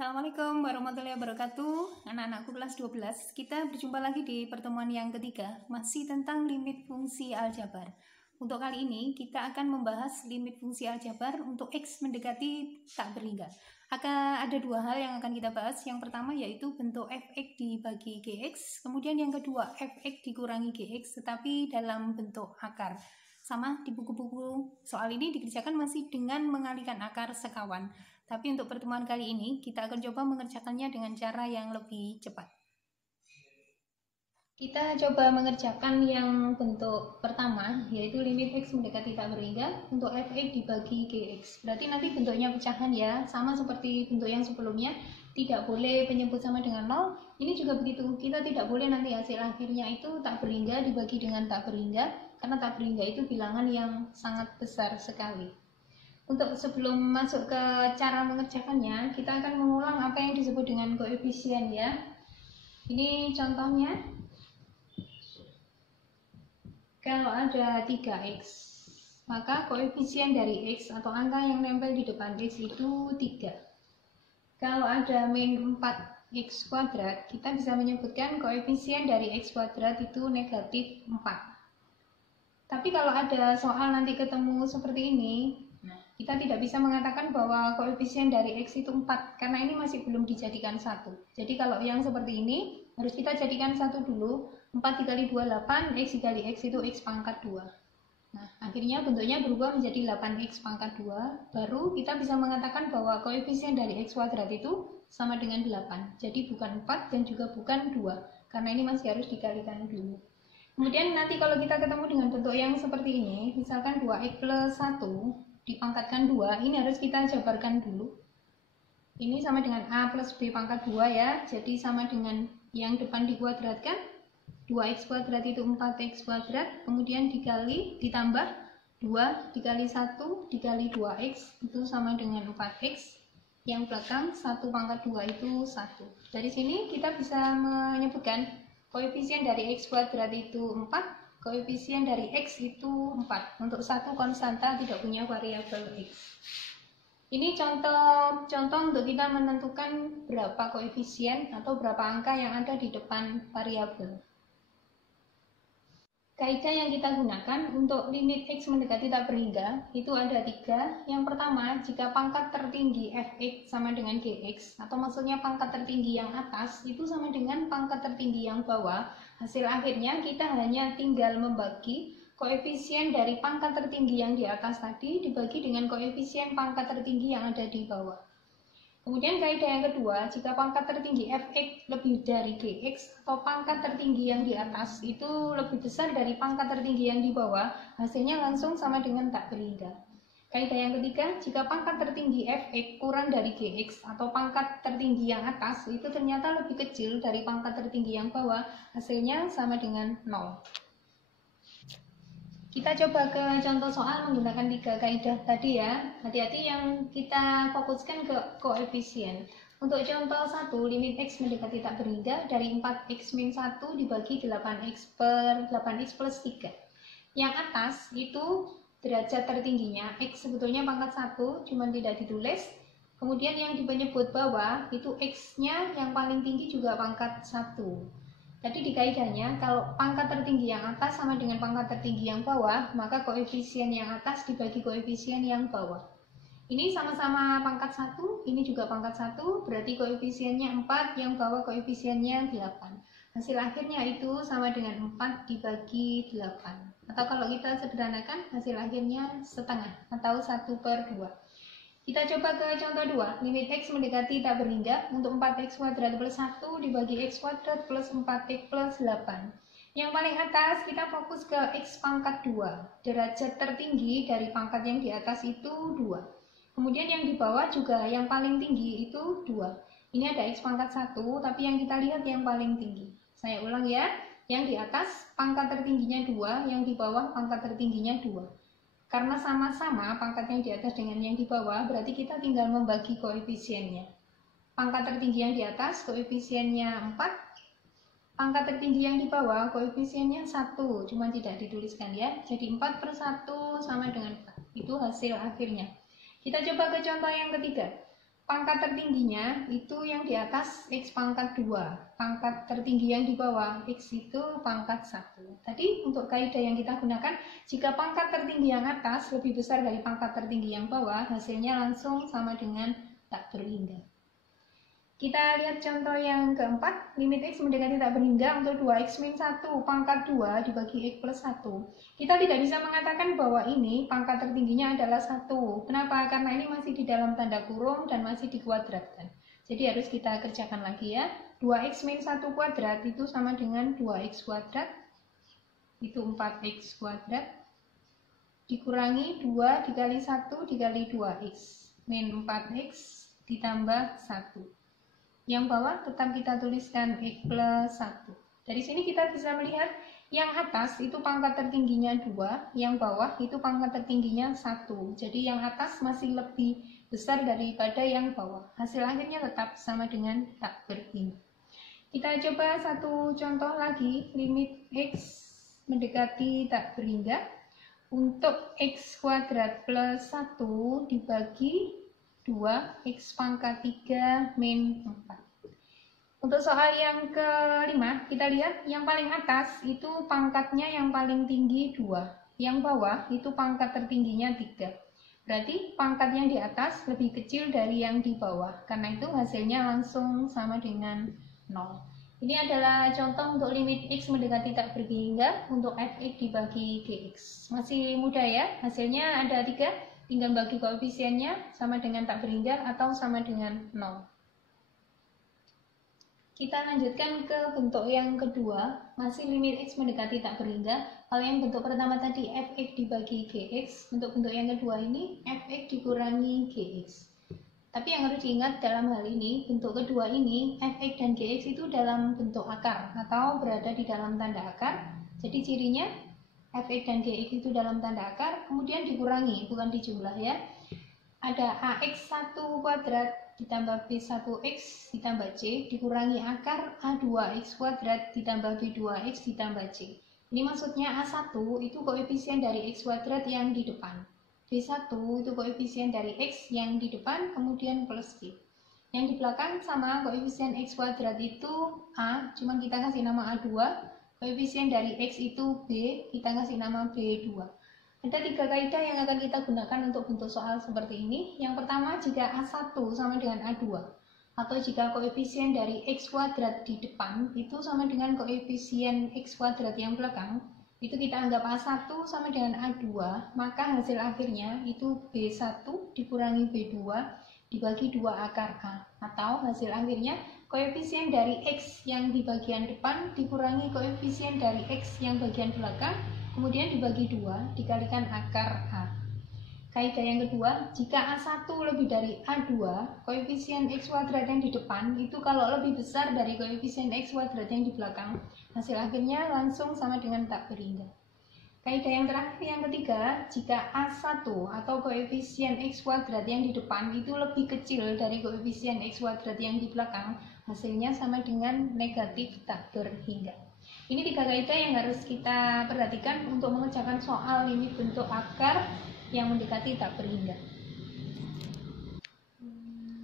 Assalamualaikum warahmatullahi wabarakatuh. Anak-anakku kelas 12, kita berjumpa lagi di pertemuan yang ketiga, masih tentang limit fungsi aljabar. Untuk kali ini kita akan membahas limit fungsi aljabar untuk X mendekati tak berhingga. Ada dua hal yang akan kita bahas. Yang pertama yaitu bentuk fx dibagi gx, kemudian yang kedua fx dikurangi gx tetapi dalam bentuk akar. Sama di buku-buku soal ini dikerjakan masih dengan mengalihkan akar sekawan. Tapi untuk pertemuan kali ini, kita akan coba mengerjakannya dengan cara yang lebih cepat. Kita coba mengerjakan yang bentuk pertama, yaitu limit x mendekati tak berhingga untuk fx dibagi gx. Berarti nanti bentuknya pecahan ya, sama seperti bentuk yang sebelumnya. Tidak boleh penyebut sama dengan 0. Ini juga begitu, kita tidak boleh nanti hasil akhirnya itu tak berhingga dibagi dengan tak berhingga, karena tak berhingga itu bilangan yang sangat besar sekali. Untuk sebelum masuk ke cara mengerjakannya, kita akan mengulang apa yang disebut dengan koefisien ya. Ini contohnya. Kalau ada 3x, maka koefisien dari x atau angka yang nempel di depan x itu 3. Kalau ada min 4x kuadrat, kita bisa menyebutkan koefisien dari x kuadrat itu negatif 4. Tapi kalau ada soal nanti ketemu seperti ini, kita tidak bisa mengatakan bahwa koefisien dari x itu 4 karena ini masih belum dijadikan 1. Jadi kalau yang seperti ini harus kita jadikan 1 dulu. 4 dikali 2 8, x dikali x itu x pangkat 2. Nah, akhirnya bentuknya berubah menjadi 8x pangkat 2. Baru kita bisa mengatakan bahwa koefisien dari x kuadrat itu sama dengan 8. Jadi bukan 4 dan juga bukan 2 karena ini masih harus dikalikan dulu. Kemudian nanti kalau kita ketemu dengan bentuk yang seperti ini, misalkan 2x plus 1 dipangkatkan 2, ini harus kita jabarkan dulu. Ini sama dengan A plus B pangkat 2 ya, jadi sama dengan yang depan dikuadratkan, 2x kuadrat itu 4x kuadrat, kemudian ditambah 2 dikali 1 dikali 2x itu sama dengan 4x, yang belakang 1 pangkat 2 itu 1. Dari sini kita bisa menyebutkan koefisien dari x kuadrat itu 4, koefisien dari x itu 4 untuk satu konstanta tidak punya variabel x. Ini contoh untuk kita menentukan berapa koefisien atau berapa angka yang ada di depan variabel. Kaidah yang kita gunakan untuk limit x mendekati tak berhingga itu ada 3. Yang pertama, jika pangkat tertinggi fx sama dengan gx, atau maksudnya pangkat tertinggi yang atas itu sama dengan pangkat tertinggi yang bawah, hasil akhirnya kita hanya tinggal membagi koefisien dari pangkat tertinggi yang di atas tadi dibagi dengan koefisien pangkat tertinggi yang ada di bawah. Kemudian kaidah yang kedua, jika pangkat tertinggi fx lebih dari gx atau pangkat tertinggi yang di atas itu lebih besar dari pangkat tertinggi yang di bawah, hasilnya langsung sama dengan tak berhingga. Kaidah yang ketiga, jika pangkat tertinggi fx kurang dari gx atau pangkat tertinggi yang atas itu ternyata lebih kecil dari pangkat tertinggi yang bawah, hasilnya sama dengan 0. Kita coba ke contoh soal menggunakan 3 kaidah tadi ya. Hati-hati yang kita fokuskan ke koefisien. Untuk contoh 1, limit x mendekati tak berhingga dari 4x min 1 dibagi 8x per 8x plus 3. Yang atas itu derajat tertingginya, x sebetulnya pangkat 1, cuman tidak ditulis. Kemudian yang menyebut bawah itu x-nya yang paling tinggi juga pangkat 1. Tadi di kaidahnya, kalau pangkat tertinggi yang atas sama dengan pangkat tertinggi yang bawah, maka koefisien yang atas dibagi koefisien yang bawah. Ini sama-sama pangkat 1, ini juga pangkat 1, berarti koefisiennya 4, yang bawah koefisiennya 8. Hasil akhirnya itu sama dengan 4 dibagi 8. Atau kalau kita sederhanakan, hasil akhirnya setengah, atau 1/2. Kita coba ke contoh 2, limit x mendekati tak berhingga untuk 4x kuadrat plus 1 dibagi x kuadrat plus 4x plus 8. Yang paling atas kita fokus ke x pangkat 2, derajat tertinggi dari pangkat yang di atas itu 2. Kemudian yang di bawah juga yang paling tinggi itu 2. Ini ada x pangkat 1, tapi yang kita lihat yang paling tinggi. Saya ulang ya, yang di atas pangkat tertingginya 2, yang di bawah pangkat tertingginya 2. Karena sama-sama pangkat yang di atas dengan yang di bawah, berarti kita tinggal membagi koefisiennya. Pangkat tertinggi yang di atas koefisiennya 4, pangkat tertinggi yang di bawah koefisiennya 1, cuma tidak dituliskan ya. Jadi 4/1 sama dengan 4. Itu hasil akhirnya. Kita coba ke contoh yang ketiga. pangkat tertingginya itu yang di atas X pangkat 2, pangkat tertinggi yang di bawah X itu pangkat 1. Tadi untuk kaidah yang kita gunakan, jika pangkat tertinggi yang atas lebih besar dari pangkat tertinggi yang bawah, hasilnya langsung sama dengan tak berhingga. Kita lihat contoh yang keempat, limit X mendekati tak berhingga untuk 2X min 1 pangkat 2 dibagi X plus 1. Kita tidak bisa mengatakan bahwa ini pangkat tertingginya adalah 1. Kenapa? Karena ini masih di dalam tanda kurung dan masih dikuadratkan. Jadi harus kita kerjakan lagi ya. 2X min 1 kuadrat itu sama dengan 2X kuadrat, itu 4X kuadrat, dikurangi 2 dikali 1 dikali 2X, min 4X ditambah 1. Yang bawah tetap kita tuliskan X plus 1. Dari sini kita bisa melihat yang atas itu pangkat tertingginya 2, yang bawah itu pangkat tertingginya 1. Jadi yang atas masih lebih besar daripada yang bawah. Hasil akhirnya tetap sama dengan tak berhingga. Kita coba satu contoh lagi, limit X mendekati tak berhingga untuk X kuadrat plus 1 dibagi 2X pangkat 3 min 4. Untuk soal yang kelima, kita lihat yang paling atas itu pangkatnya yang paling tinggi 2, yang bawah itu pangkat tertingginya 3. Berarti pangkat yang di atas lebih kecil dari yang di bawah, karena itu hasilnya langsung sama dengan 0. Ini adalah contoh untuk limit X mendekati tak berhingga untuk fx dibagi gx. Masih mudah ya, hasilnya ada 3, tinggal bagi koefisiennya sama dengan tak berhingga atau sama dengan 0. Kita lanjutkan ke bentuk yang kedua, masih limit X mendekati tak berhingga. Kalau yang bentuk pertama tadi fx dibagi gx, untuk bentuk yang kedua ini fx dikurangi gx. Tapi yang harus diingat dalam hal ini, bentuk kedua ini fx dan gx itu dalam bentuk akar atau berada di dalam tanda akar. Jadi cirinya fx dan gx itu dalam tanda akar, kemudian dikurangi, bukan dijumlah ya. Ada ax1 kuadrat ditambah b1x ditambah c dikurangi akar a2x kuadrat ditambah b2x ditambah c. Ini maksudnya a1 itu koefisien dari x kuadrat yang di depan, b1 itu koefisien dari x yang di depan, kemudian plus c. Yang di belakang sama, koefisien x kuadrat itu a, cuman kita kasih nama a2, koefisien dari x itu b, kita kasih nama b2. Ada 3 kaidah yang akan kita gunakan untuk bentuk soal seperti ini. Yang pertama, jika A1 sama dengan A2, atau jika koefisien dari X kuadrat di depan itu sama dengan koefisien X kuadrat yang belakang, itu kita anggap A1 sama dengan A2, maka hasil akhirnya itu B1 dikurangi B2 dibagi 2 akar A. Atau hasil akhirnya koefisien dari X yang di bagian depan dikurangi koefisien dari X yang bagian belakang, kemudian dibagi 2 dikalikan akar A. Kaidah yang kedua, jika A1 lebih dari A2, koefisien X kuadrat yang di depan itu kalau lebih besar dari koefisien X kuadrat yang di belakang, hasil akhirnya langsung sama dengan tak berhingga. Kaidah yang terakhir yang ketiga, jika A1 atau koefisien X kuadrat yang di depan itu lebih kecil dari koefisien X kuadrat yang di belakang, hasilnya sama dengan negatif tak berhingga. Ini 3 kaidah yang harus kita perhatikan untuk mengerjakan soal limit bentuk akar yang mendekati tak berhingga.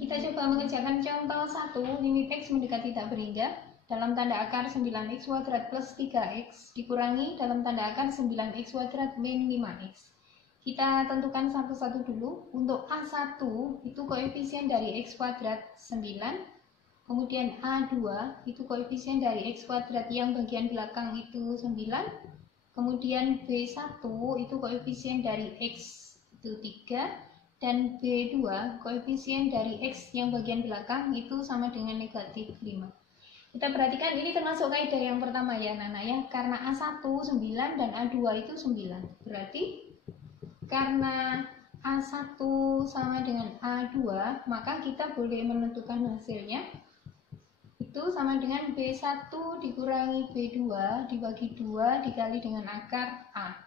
Kita coba mengerjakan contoh 1, limit X mendekati tak berhingga dalam tanda akar 9x kuadrat plus 3x dikurangi dalam tanda akar 9x kuadrat min 5x. Kita tentukan satu-satu dulu. Untuk A1 itu koefisien dari X kuadrat 9, kemudian A2 itu koefisien dari X kuadrat yang bagian belakang itu 9, kemudian B1 itu koefisien dari X itu 3, dan B2 koefisien dari X yang bagian belakang itu sama dengan negatif 5. Kita perhatikan ini termasuk kaidah yang pertama ya Nana ya, karena A1 9 dan A2 itu 9. Berarti karena A1 sama dengan A2, maka kita boleh menentukan hasilnya itu sama dengan B1 dikurangi B2 dibagi 2 dikali dengan akar A.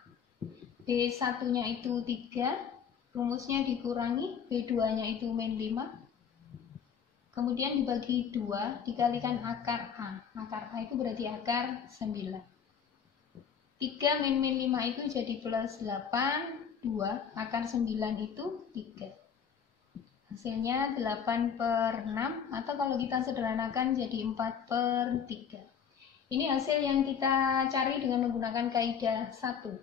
B1 nya itu 3, rumusnya dikurangi, B2 nya itu min 5, kemudian dibagi 2 dikalikan akar A. Akar A itu berarti akar 9. 3 min 5 itu jadi plus 8, 2, akar 9 itu 3. Hasilnya 8/6 atau kalau kita sederhanakan jadi 4/3. Ini hasil yang kita cari dengan menggunakan kaidah 1.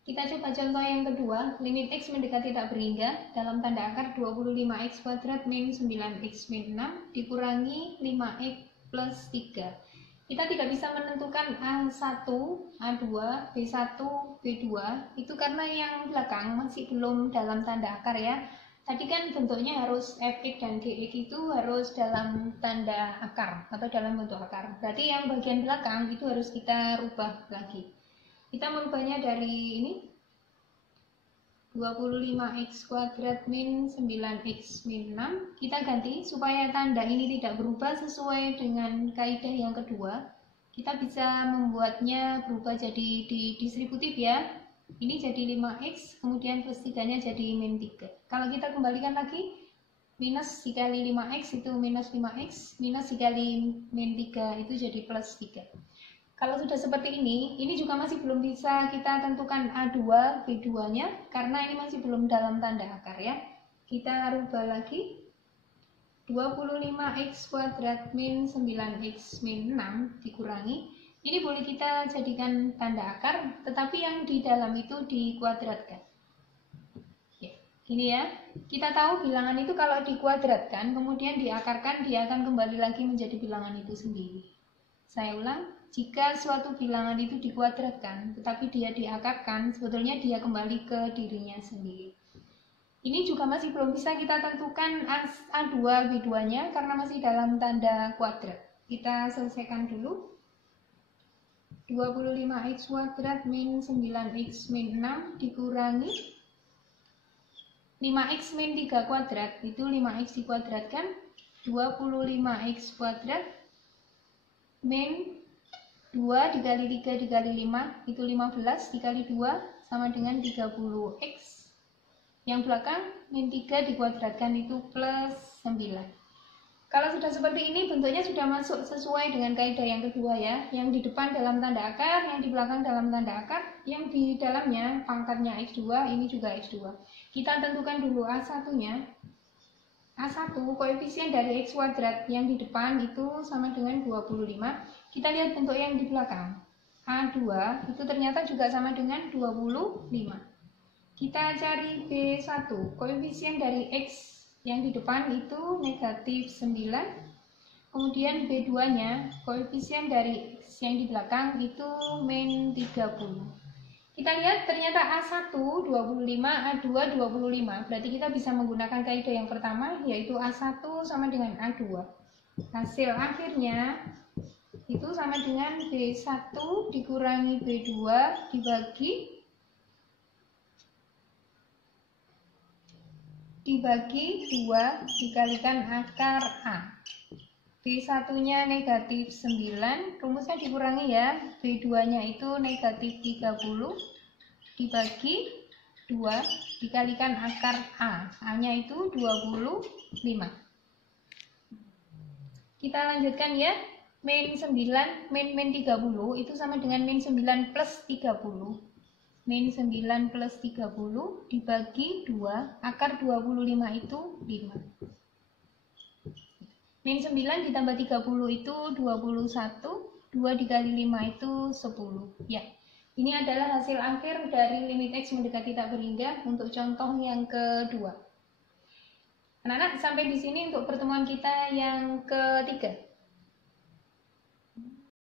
Kita coba contoh yang kedua, limit X mendekati tak berhingga dalam tanda akar 25X kuadrat min 9X min 6 dikurangi 5X plus 3. Kita tidak bisa menentukan A1, A2, B1, B2 itu karena yang belakang masih belum dalam tanda akar ya. Tadi kan bentuknya harus Fx dan Gx itu harus dalam tanda akar atau dalam bentuk akar. Berarti yang bagian belakang itu harus kita rubah lagi. Kita merubahnya dari ini 25X kuadrat min 9X min 6. Kita ganti supaya tanda ini tidak berubah sesuai dengan kaidah yang kedua. Kita bisa membuatnya berubah jadi distributif ya. Ini jadi 5X, kemudian plus 3-nya jadi min 3. Kalau kita kembalikan lagi, minus dikali 5X itu minus 5X, minus dikali min 3 itu jadi plus 3. Kalau sudah seperti ini juga masih belum bisa kita tentukan A2, B2-nya karena ini masih belum dalam tanda akar ya. Kita rubah lagi 25X kuadrat min 9X min 6 dikurangi. Ini boleh kita jadikan tanda akar, tetapi yang di dalam itu dikuadratkan. Ya, ini ya, kita tahu bilangan itu kalau dikuadratkan, kemudian diakarkan, dia akan kembali lagi menjadi bilangan itu sendiri. Saya ulang, jika suatu bilangan itu dikuadratkan, tetapi dia diakarkan, sebetulnya dia kembali ke dirinya sendiri. Ini juga masih belum bisa kita tentukan A2, B2-nya karena masih dalam tanda kuadrat. Kita selesaikan dulu. 25X kuadrat min 9X min 6 dikurangi 5X min 3 kuadrat, itu 5X dikuadratkan, 25X kuadrat min 2 dikali 3 dikali 5 itu 15 dikali 2 sama dengan 30X. Yang belakang min 3 dikuadratkan itu plus 9. Kalau sudah seperti ini bentuknya sudah masuk sesuai dengan kaidah yang kedua ya. Yang di depan dalam tanda akar, yang di belakang dalam tanda akar, yang di dalamnya pangkatnya X2, ini juga X2. Kita tentukan dulu A1-nya. A1 koefisien dari X kuadrat yang di depan itu sama dengan 25. Kita lihat bentuk yang di belakang. A2 itu ternyata juga sama dengan 25. Kita cari B1, koefisien dari X yang di depan itu negatif 9. Kemudian B2-nya, koefisien dari X yang di belakang itu min 30. Kita lihat ternyata A1 25, A2 25. Berarti kita bisa menggunakan kaidah yang pertama, yaitu A1 sama dengan A2. Hasil akhirnya itu sama dengan B1 dikurangi B2 dibagi 2 dikalikan akar A. B1-nya negatif 9, rumusnya dikurangi ya. B2-nya itu negatif 30 dibagi 2 dikalikan akar A. A-nya itu 25. Kita lanjutkan ya. Min 9, min 30 itu sama dengan min 9 plus 30. Min 9 plus 30 dibagi 2, akar 25 itu 5. Min 9 ditambah 30 itu 21, 2 dikali 5 itu 10. Ya, ini adalah hasil akhir dari limit X mendekati tak berhingga untuk contoh yang kedua. Anak-anak, sampai di sini untuk pertemuan kita yang ketiga.